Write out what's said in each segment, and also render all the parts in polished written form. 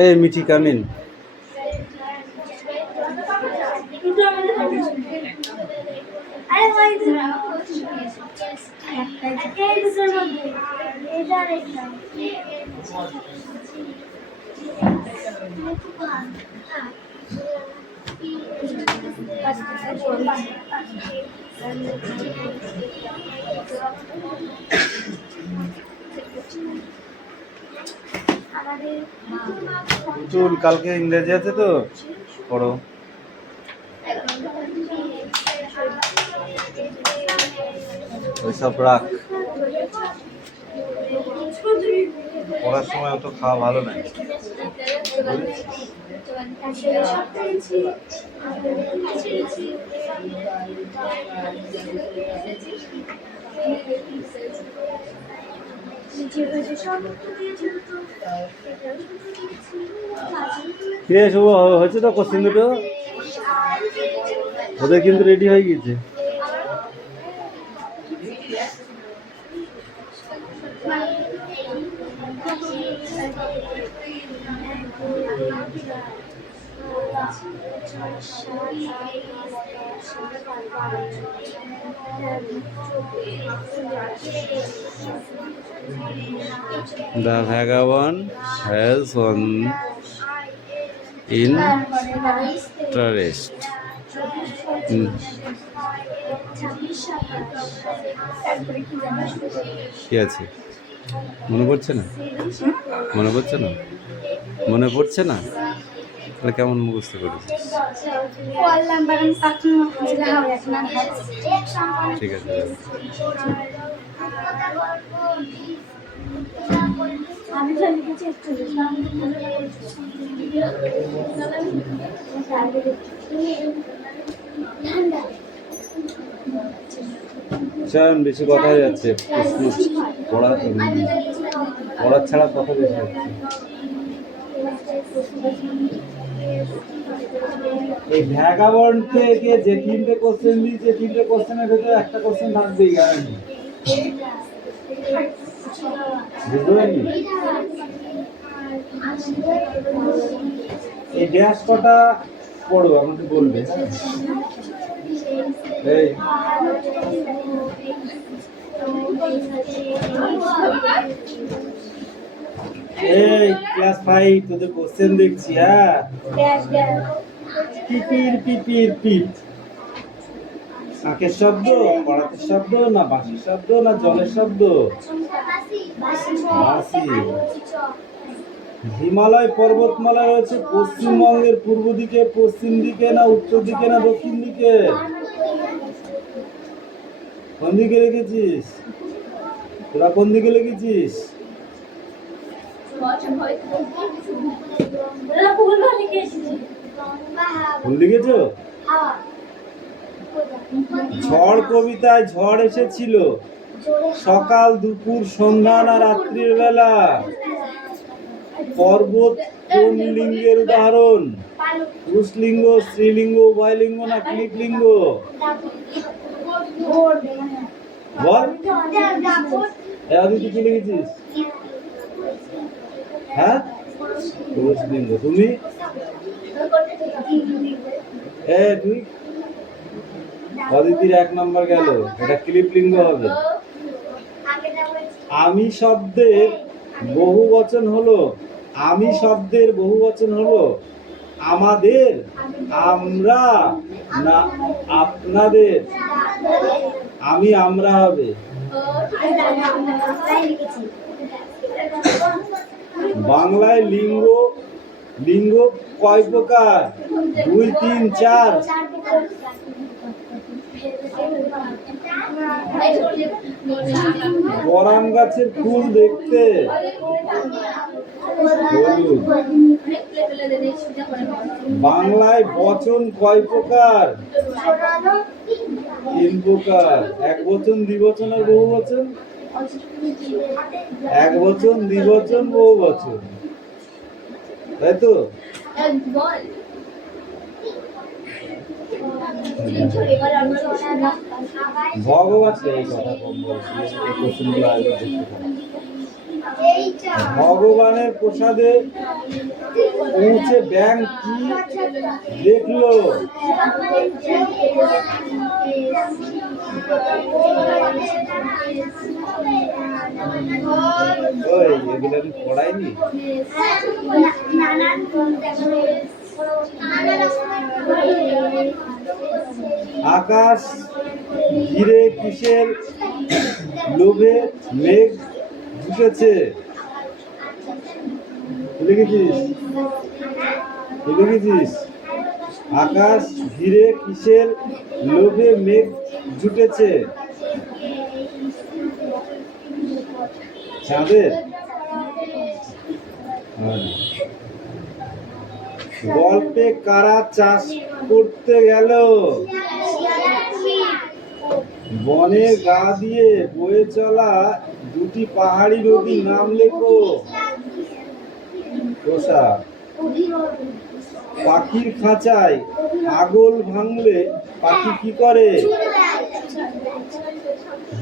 এই মিঠি কামিন। চুল কালকে ইংরেজি আছে তো পড়ো। ওইসব রাখ, পড়ার সময় অত খাওয়া ভালো নয়। শুভ হয়েছে তো কোশ্চেন দুটো, ওদের কিন্তু রেডি হয়ে গেছে। The vagabond has one interest. কি আছে মনে পড়ছে না? মনে পড়ছে না? মনে পড়ছে না? তাহলে কেমন মুখস্থ করেছিস? ঠিক আছে। শোন, বেশি কথা হয়ে যাচ্ছে, পড়ার ছাড়া কথা বেশি হচ্ছে। এই ভ্যাগাবন্ড থেকে যে তিনটে কোশ্চেন দিয়েছে, তিনটে কোশ্চেনের ভেতরে একটা কোশ্চেন থাকবেই গ্যারান্টি। বুঝতে পারলি? এই ড্যাশ কটা পড়ো আমাকে বলবে। এই এই ক্লাস 5 তোদের কোশ্চেন দেখছি। হ্যাঁ, পিপির পিপির পিপ, শাকের শব্দ, পড়াতের শব্দ, না বাঁশির শব্দ, না জলের শব্দ? বাঁশি। হিমালয় পর্বতমালা রয়েছে পশ্চিমবঙ্গের পূর্ব দিকে, পশ্চিম দিকে, না উত্তর দিকে, না দক্ষিণ দিকে? কোন দিকে লিখেছিস তোরা? কোন দিকে লিখেছিস? ভুল লিখেছ? ঝড় কবিতায় ঝড় এসেছিল সকাল, দুপুর, সন্ধ্যা, না রাত্রির বেলা? পর্বত কোন লিঙ্গের উদাহরণ? পুরুষলিঙ্গ, স্ত্রীলিঙ্গ, উভয়লিঙ্গ, না ক্লিপলিঙ্গ? বল। তুই কি লিখেছিস? হ্যাঁ, পুরুষলিঙ্গ। তুমি? তুই অদিতির 1 নম্বর গেল, এটা ক্লিপলিঙ্গ হবে। আমি শব্দের বহু বচন হলো, আমি শব্দের বহু বচন হলো আমাদের, আমরা, না আপনাদের? আমি আমরা হবে। বাংলায় লিঙ্গ লিঙ্গ কয় প্রকার? 2, 3, 4? বরাম গাছের ফুল দেখতে হলুদ। বাংলায় বচন কয় প্রকার? 3 প্রকার। এক বচন, দ্বিবচন, আর বহু বচন? এক বচন, দ্বিবচন, বহু বচন, তাই তো? ভগবান এই কথা কম বলছি, এই কোশ্চেনগুলো আগে দেখতে পাবো। ভগবানের প্রসাদে পৌঁছে ব্যাং কি দেখলো? ওই এগুলো আমি পড়াইনি। আকাশ ঘিরে কিসের লোভে মেঘ ঢুকেছে? লিখেছিস? আকাশ ঘিরে কিসের লোভে মেঘ জুটেছে? চাঁদের? গল্পে কারা চাষ করতে গেল? বনের গা দিয়ে বয়ে চলা দুটি পাহাড়ি নদীর নাম লেখো। পাখির খাঁচায় আগল ভাঙলে পাখি কি করে?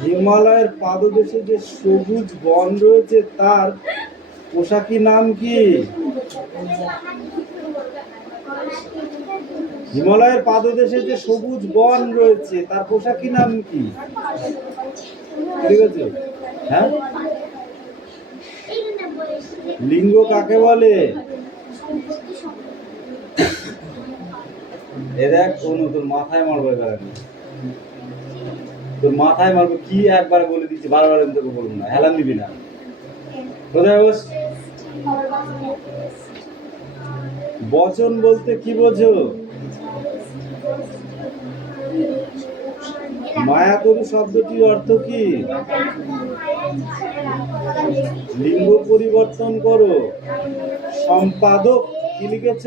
হিমালয়ের পাদদেশে যে সবুজ বন রয়েছে তার পোশাকি নাম কি? হিমালয়ের পাদদেশে যে সবুজ বন রয়েছে তার পোশাকি নাম কি? ঠিক আছে, হ্যাঁ। লিঙ্গ কাকে বলে? দেখ কোনো তোর মাথায় মারবো, এবার তোর মাথায় মারবো কি একবার বলে দিচ্ছি, বারবার আমি তোকে বলবো না, হেলান দিবি না। কোথায় বস? বচন বলতে কি বোঝো? মায়াতরু শব্দটির অর্থ কি? লিঙ্গ পরিবর্তন করো। সম্পাদক কি লিখেছ?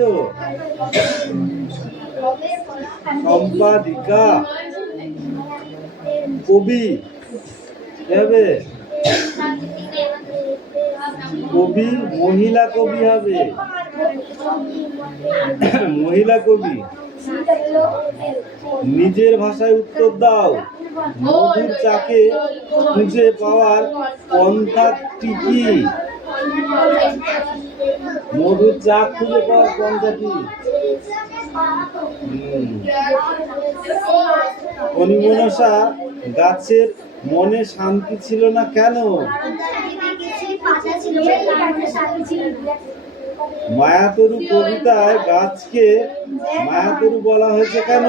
সম্পাদিকা। কবি কি হবে? কবি মহিলা কবি হবে। মহিলা কবি। নিজের ভাষায় উত্তর দাও। মধুর চাকে খুঁজে পাওয়ার পন্থাটি কি? মধুর চা খুঁজে পাওয়ার পন্থা কি? অনিমনসা গাছের মনে শান্তি ছিল না কেন? মায়াতরু কবিতায় গাছকে মায়াতরু বলা হয়েছে কেন?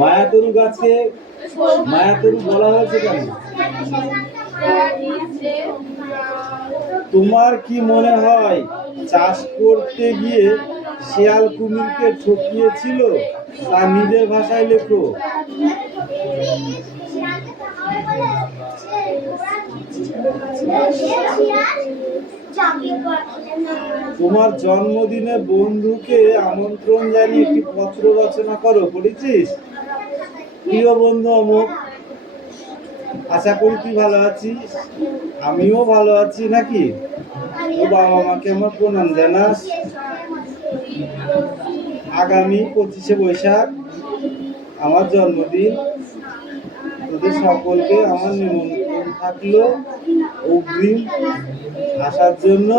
মায়াতরু গাছকে মায়াতরু বলা হয়েছে কেন? তোমার কি মনে হয় চাষ করতে গিয়ে শেয়াল কুমিরকে ঠকিয়েছিল? তা নিজের ভাষায় লেখো। তোমার জন্মদিনে বন্ধুকে আমন্ত্রণ জানিয়ে একটি পত্র রচনা করো। পড়েছিস? প্রিয় বন্ধু অমুক, আশা করি তুই ভালো আছিস, আমিও ভালো আছি। নাকি তো বাবা মাকে আমার প্রণাম জানাস। আগামী 25শে বৈশাখ আমার জন্মদিন। তোদের সকলকে আমার নিমন্ত্রণ থাকলো অগ্রিম আসার জন্য।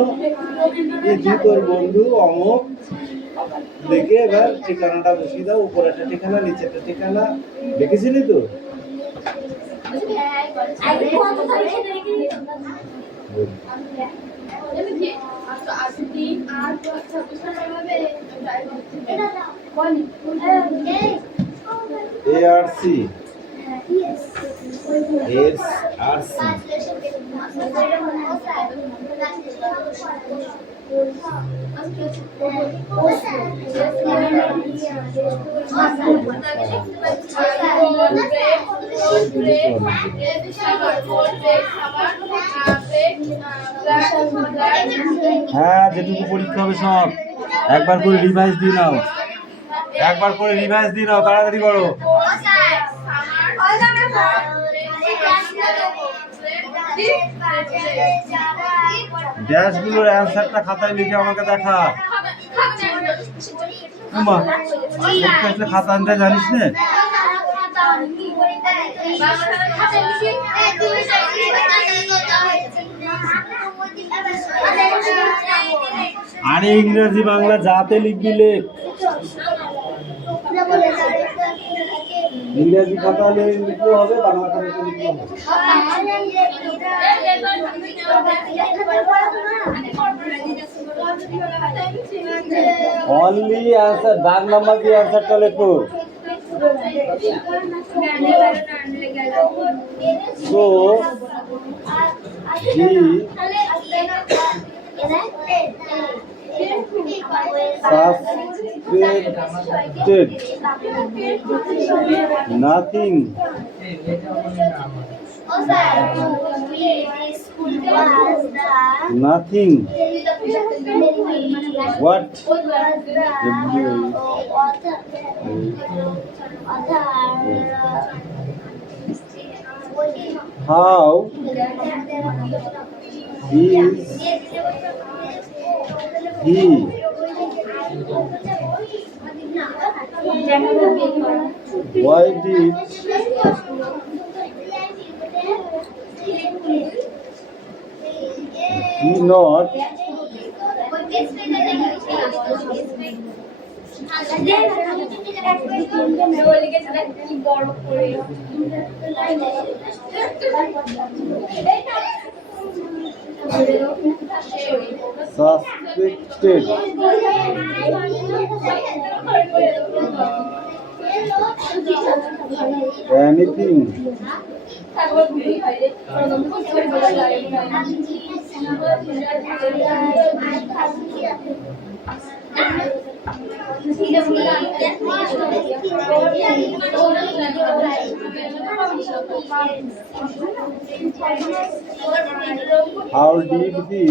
এই তোর বন্ধু অমুক দেখে এবার ঠিকানাটা বসিয়ে দাও। উপরে একটা ঠিকানা, নিচে একটা ঠিকানা। দেখেছিলি তো? ARC হ্যাঁ, যেটুকু পরীক্ষা হবে সব একবার করে রিভাইজ দিয়ে নাও। তাড়াতাড়ি করো। ড্যাশগুলোর অ্যান্সারটা খাতায় লিখে আমাকে দেখা। খাতা আনতে জানিস না? আরে ইংরেজি বাংলা যাতে লিখবি লেখ। ইংরেজি খাতা লিখলেও হবে, বাংলা খাতা লিখলেও হবে। অনলি आंसर দাগ নাম্বার দিয়ে आंसरটা লেখো। So suspected nothing nothing what how is he why did he not suspected anything how did he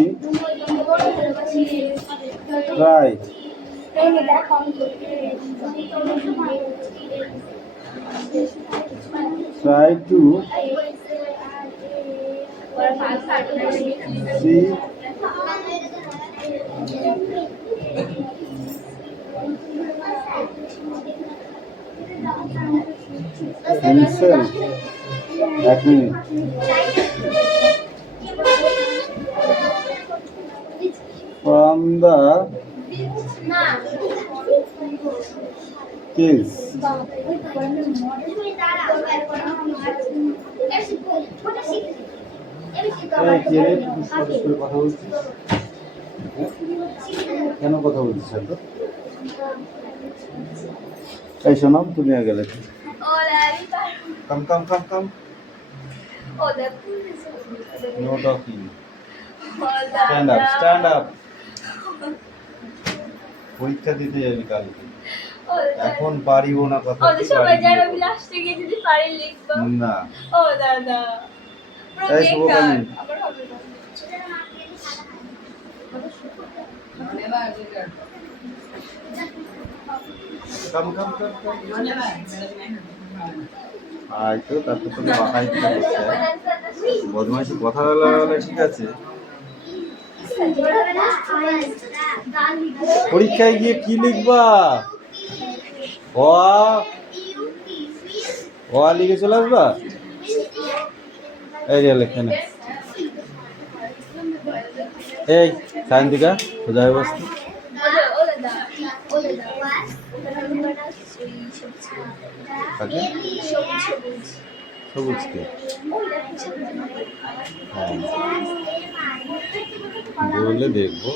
try to see himself এক মিনিট from the case কেন কথা বলছিস এত? এই শোনো, তুমি আগে লেখো। Come come come come no talking stand up stand up পরীক্ষা দিতে যাবি কালকে, এখন পারিব না কথা না। ও দাদা এই শুভকামী কাম কাম কাম আয় তো, তারপর তোকে মাথা ইচ্ছা করছে বদমাইশি কথা বলা ঠিক আছে। পরীক্ষায় গিয়ে কি লিখবা? ও লিখে চলে আসবা। এই রে লেখে না, এই সায়ন্তিকা সোজা বস্তু সবুজকে বলে দেখবো,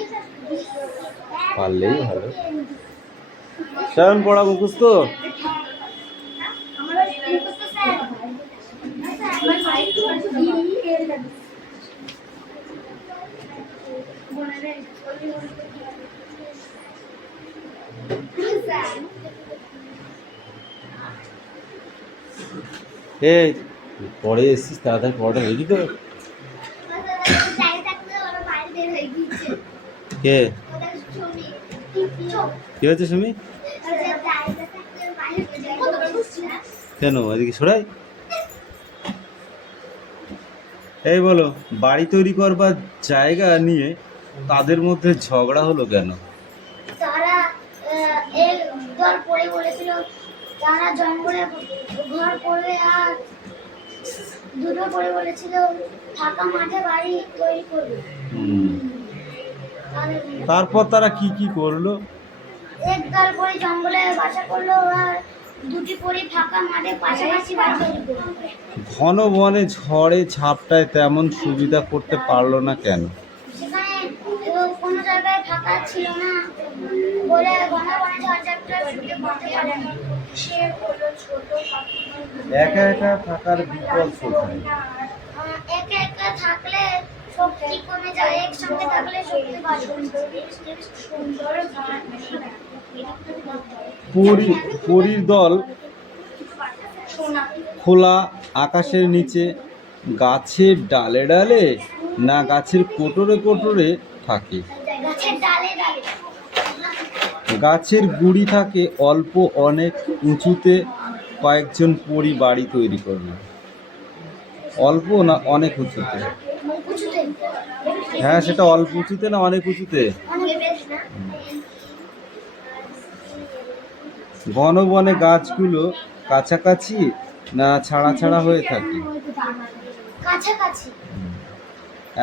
পারলেই ভালো। সায়ন পড়া মুখস্থ? এই পরে এসেছিস, তাড়াতাড়ি পড়াটা রেডি তো। কে কি হয়েছে সুমি? কেন এদিকে সরাই? এই বলো, বাড়ি তৈরি করবার জায়গা নিয়ে তাদের মধ্যে ঝগড়া হলো কেন? তারা এক দল পড়ে বলেছিল তারা জঙ্গলে ঘর করবে আর দুটো করে বলেছিল ফাঁকা মাঠে বাড়ি তৈরি করবে। হুম। তাহলে তারপর তারা কি কি করলো? একদল পরি জঙ্গলে বাসা করলো আর দুটি পরি ফাঁকা মাঠে পাশাপাশি বাড়ি তৈরি করলো। ঘন বনে ঝড়ে ঝাপটায় তেমন সুবিধা করতে পারলো না কেন? সেখানে কোনো জায়গায় ফাঁকা ছিল না বলে ঘন বনে ঝড়ঝাপটা ছুটে পড়তে পারে না। সে হলো ছোট পাখি। একা একা থাকার বিকল্প কোথায়? একা একা থাকলে শক্তি কমে যায়, একসঙ্গে থাকলে শক্তি বাড়ে। সুন্দর গান। পরীর দল খোলা আকাশের নিচে গাছের ডালে ডালে না গাছের কোটরে কোটরে থাকে? গাছের ডালে ডালে। গাছের গুড়ি থাকে অল্প অনেক উঁচুতে, কয়েকজন পরী বাড়ি তৈরি করবে। অল্প না অনেক উঁচুতে? উঁচুতে। হ্যাঁ, সেটা অল্প উঁচুতে না অনেক উঁচুতে? অনেক বেশ না। ঘন বনে গাছগুলো কাছাকাছি না ছাড়া ছাড়া হয়ে থাকে? কাছাকাছি।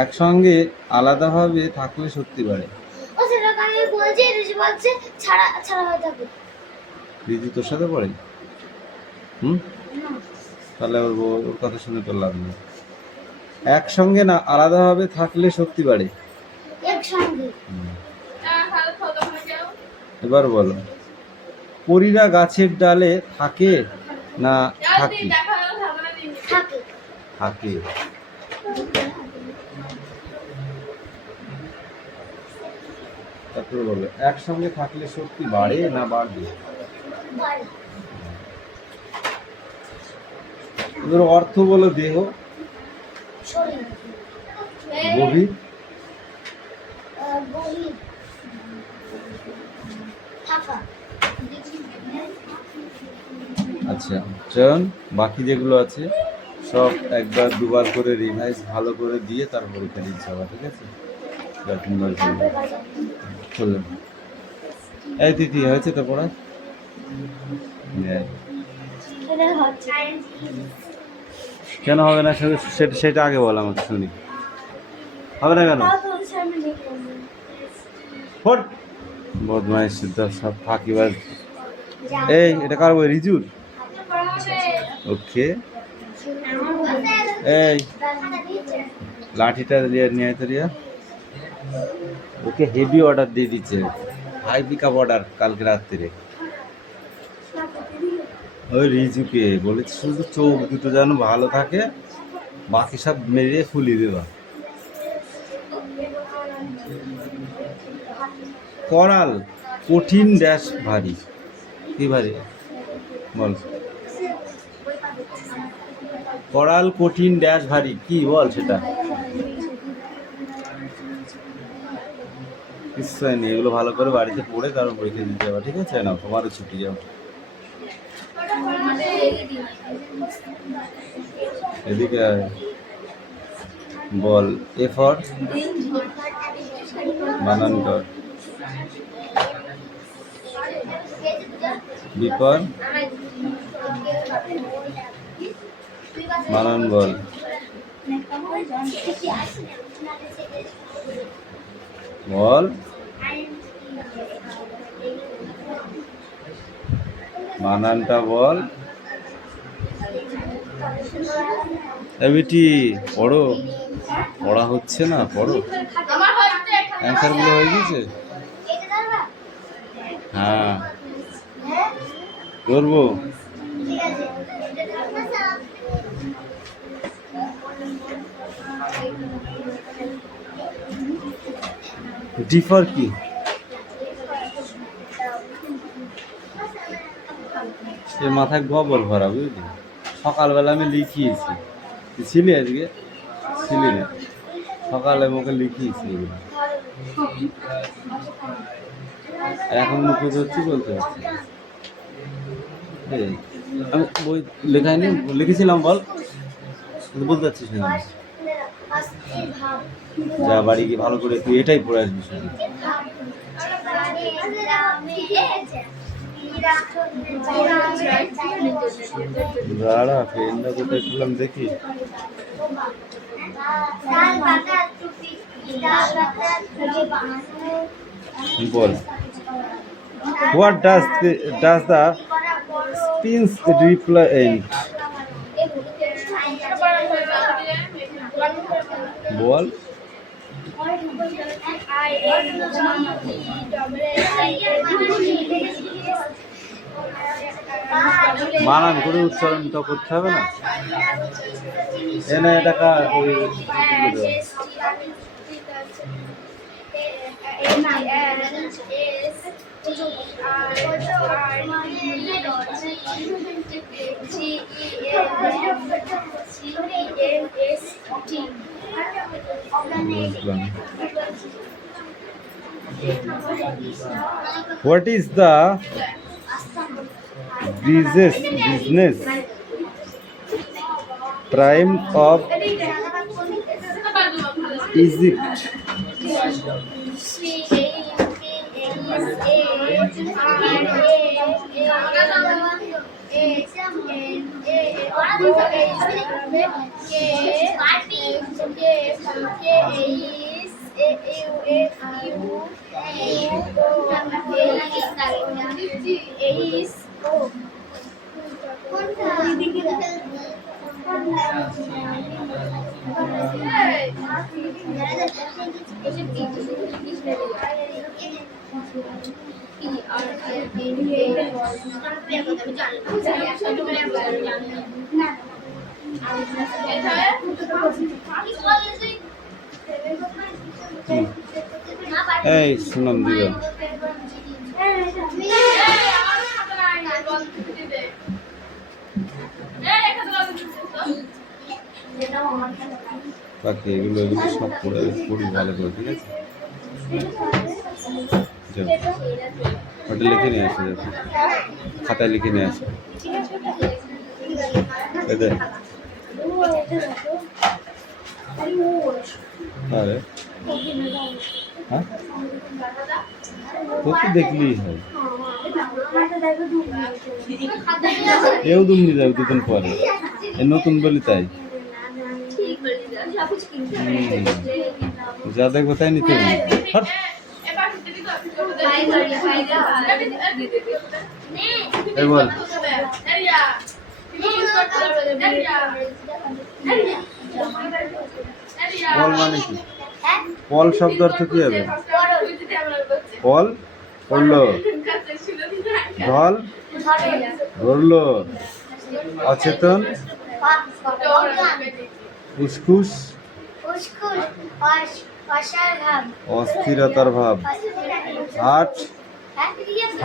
একসঙ্গে আলাদাভাবে থাকলে সত্যি বাড়ে। ও সেটা আমি বলছি, ঋষি বলছে ছাড়া ছাড়া হয়ে থাকে। রিজু তোর সাথে পড়ে? হুম, তাহলে ওর কথা শুনে তোর লাভ নেই। একসঙ্গে না আলাদাভাবে থাকলে শক্তি বাড়ে। একসঙ্গে। এবার বলো, পরীরা গাছের ডালে থাকে না থাকে? থাকে। থাকে। তারপরে বলো, একসঙ্গে থাকলে শক্তি বাড়ে না বাড়বে? বাড়ে। এবার অর্থ বলো, দেহ, শরীর। গভীর, গভীর। ফাঁকা। আচ্ছা চয়ন, বাকি যেগুলো আছে সব একবার দুবার করে রিভাইজ ভালো করে দিয়ে তার পরীক্ষা দিতে হবে, ঠিক আছে? চলুন, এই তিথি হয়েছে তো পড়া? কেন হবে না? সেটা আগে বল আমাকে, শুনি। হবে না কেন? ফোট বদমাইশ, সব ফাঁকিবাজ। এই এটা কার বই? রিজুর? ওকে। এই লাঠিটা নিয়ে আয় তো রিয়া। ওকে হেভি অর্ডার দিয়ে দিচ্ছে, হাই পিকআপ অর্ডার কালকে রাত্রে। ওই রিজুকে বলেছে শুধু চোখ দুটো যেন ভালো থাকে, বাকি সব মেরে ফুলিয়ে দেবা। করাল কঠিন ড্যাশ ভারী। কি ভারী বল? করাল কঠিন ড্যাশ ভারী, কি বল সেটা? নিশ্চয় নেই, এগুলো ভালো করে বাড়িতে পড়ে তারপর পরীক্ষা দিতে যাবে, ঠিক আছে? না তোমারও ছুটি যাও। এদিকে আয়। বল, এ ফর বানান কর, বি ফর বানান বল। বল বানানটা বল। এবিটি পড়ো, পড়া হচ্ছে না, পড়ো। অ্যান্সারগুলো হয়ে গেছে? হ্যাঁ করবো। ডিফার কি? সে মাথায় গোবর ভরা, বুঝলি? সকালবেলা আমি লিখিয়েছি। তুই ছিলি আজকে? ছিলি না, সকালে মুখে লিখিয়েছি এগুলো, এখন মুখে হচ্ছে বলতে পারছি। আমি বই লেখাইনি, লিখেছিলাম বল, বলতে পারছিস না? যা বাড়ি গিয়ে ভালো করে তুই এটাই পড়ে আসবি শুধু। দাঁড়া, পেনটা কোথায় ছিলাম দেখি। বল, what does the sphinx represent? বল। বানান করে উচ্চারণটা করতে হবে না? এনে টাকা ওই বুঝলাম। What is the business prime of Egypt? এই শুনলাম দিবা বাকি এগুলো সব পড়ি ভালো করে, ঠিক আছে? ওটা লিখে নিয়ে আসে, খাতায় লিখে নিয়ে আসে। আরে হ্যাঁ, তোর তো দেখলেই হয়। এও দুমনি যাবে দুদিন পরে, নতুন বলি তাই। যা দেখবো তাই নিতে হবে। বল, পল মানে কি? পল শব্দ অর্থ কি হবে? পল পড়লো, ঢল ধরলো, অচেতন, ফুসফুস, অস্থিরতার ভাব, হাট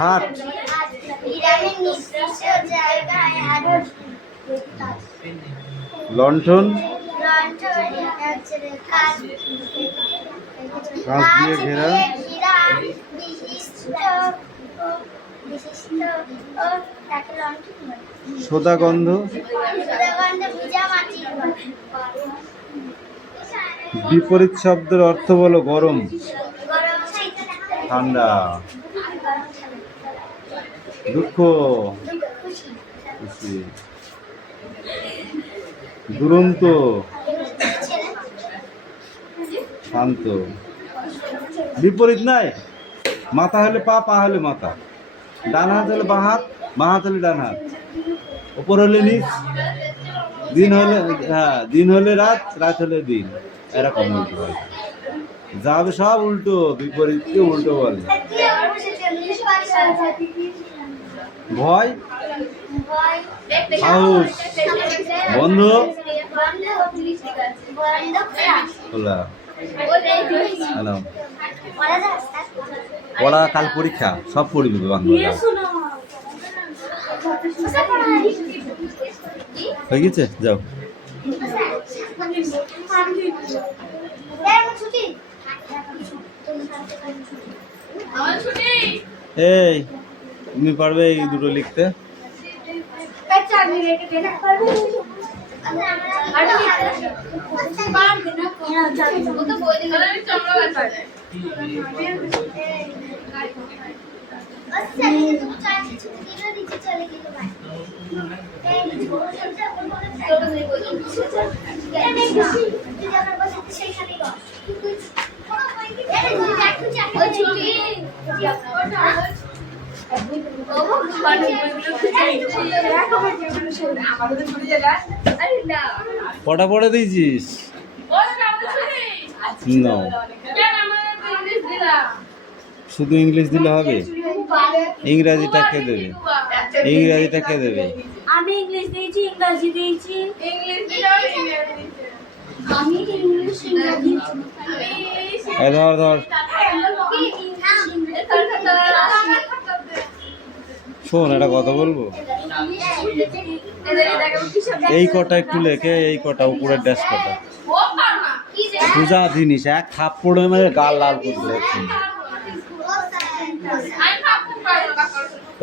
হাট, লণ্ঠন, কাঁচ দিয়ে ঘেরা, সোদা গন্ধ, বিপরীত শব্দের অর্থ বলো। গরম, ঠান্ডা, দুঃখ, খুশি, দুরন্ত, শান্ত। বিপরীত নাই, মাথা হলে পা, পা হলে মাথা, ডান হাত হলে বাঁ হাত, বাঁ হাত হলে ডান হাত, ওপর হলে নিচ, দিন হলে দিন হলে রাত, রাত হলে দিন, এরকম উল্টো হয়। যাবে সব উল্টো, বিপরীতকে উল্টো বলে। ভয়, সাহস, বন্ধ, খোলা। পড়া কাল পরীক্ষা, সব পড়বি বান্ধবরা। হয়ে গেছে, যাও। এই তুমি পারবে এই দুটো লিখতে? আচ্ছা এই তো চাইছি ছুটি দিলে নিচে চলে গেল ভাই এই ছোটটা বলে ছোট নেই কই এই বেশি তুই আমার বসে সেইখানে গো এই তুই দেখো চাকরি ওই ছুটি বাবা বাড়ি বইগুলো খুঁজে রাখো আমাদের ছুটি জায়গা আরে না কটা পড়ে দিয়েছিস? না, শুধু ইংলিশ দিলে হবে? ইংরাজিটা কে দেবে? ইংরাজিটা কে দেবে? আমি ইংলিশ দিয়েছি ইংরেজি দিয়েছি আমি ইংলিশ ইংরেজি এই ধর ধর, শোন একটা কথা বলবো, এই কটা একটু লেখে, এই কটা উপরের ড্যাশ কটা সোজা জিনিস, এক থাপ্পড়ে মেরে গাল লাল করলে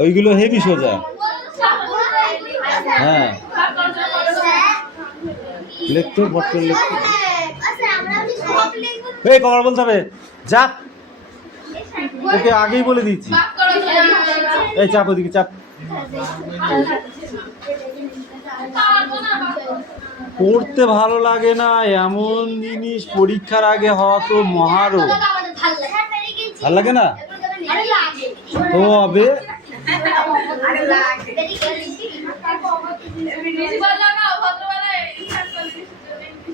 ওইগুলো হেভি সোজা। হ্যাঁ লিখতে পড়তে লিখতে, এই কবার বলতে হবে যা, ওকে আগেই বলে দিয়েছি। এই চাপ ওদিকে চাপ, পড়তে ভালো লাগে না এমন জিনিস পরীক্ষার আগে হওয়া তো মহারোগ। ভালো লাগে না তো হবে।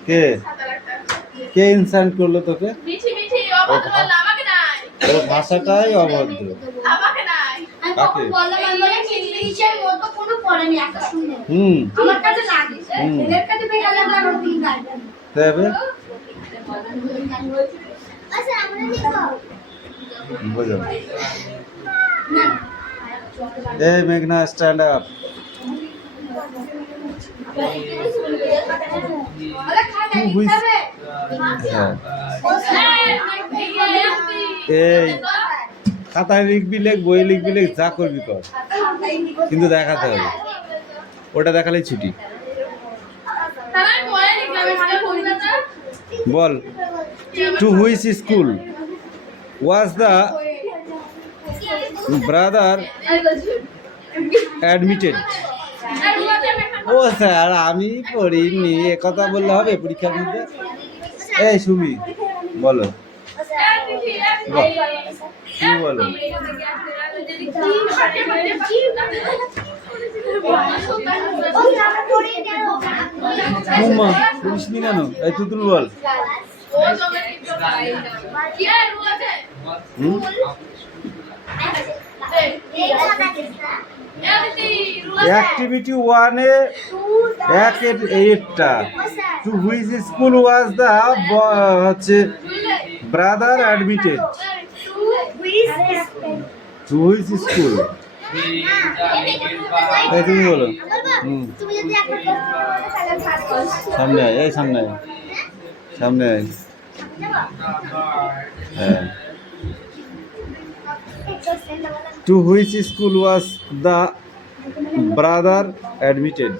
কে কে ইনসাল্ট করলো তোকে? ওর ভাষাটাই অভদ্র। কাকে? হুম দেবে বুঝো। এই মেঘনা স্ট্যান্ড আপ। এই খাতায় লিখবি লেখ, বই লিখবি লেখ, যা করবি কর, কিন্তু দেখাতে হবে। ওটা দেখালেই ছুটি। বল, to which school was the brother admitted? ও স্যার আমি পড়িনি, এ কথা বললে হবে পরীক্ষার মধ্যে? এই সুমি বলো, কি বলো? পড়িস নি কেন? এই তুতুল বল। অ্যাক্টিভিটি 1 এ 1-8টা। To which school was the হচ্ছে brother admitted? To which school? তুমি বলো। সামনে আয়, এই সামনে আয়, সামনে আয়। হ্যাঁ, to which school was the brother admitted?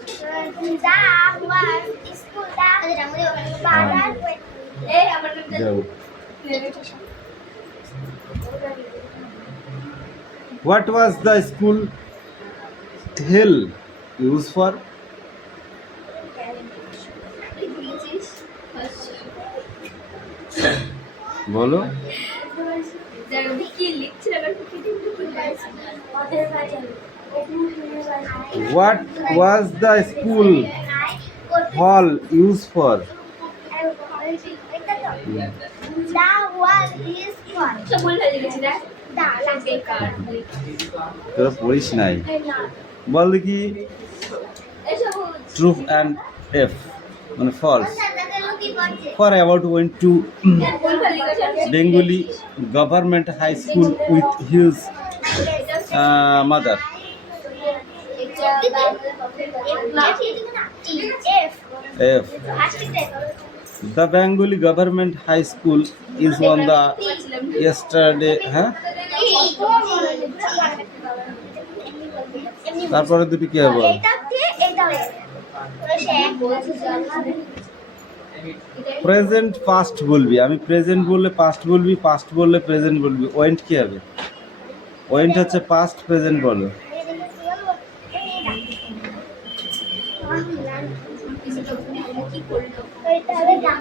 What was the school hell used for? বলো। What was the school hall used for? তোরা পড়িস নাই, বল দেখি। ট্রু অ্যান্ড এফ মানে false. For about went to Bengali government high school with his mother. F. The Bengali government high school is on the yesterday. Huh? তারপরে দুটি কি হবে? Present past বলবি, আমি প্রেজেন্ট বললে পাস্ট বলবি, পাস্ট বললে প্রেজেন্ট বলবি। ওয়েন্ট কি হবে? ওয়েন্ট হচ্ছে পাস্ট, প্রেজেন্ট বলো।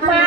মা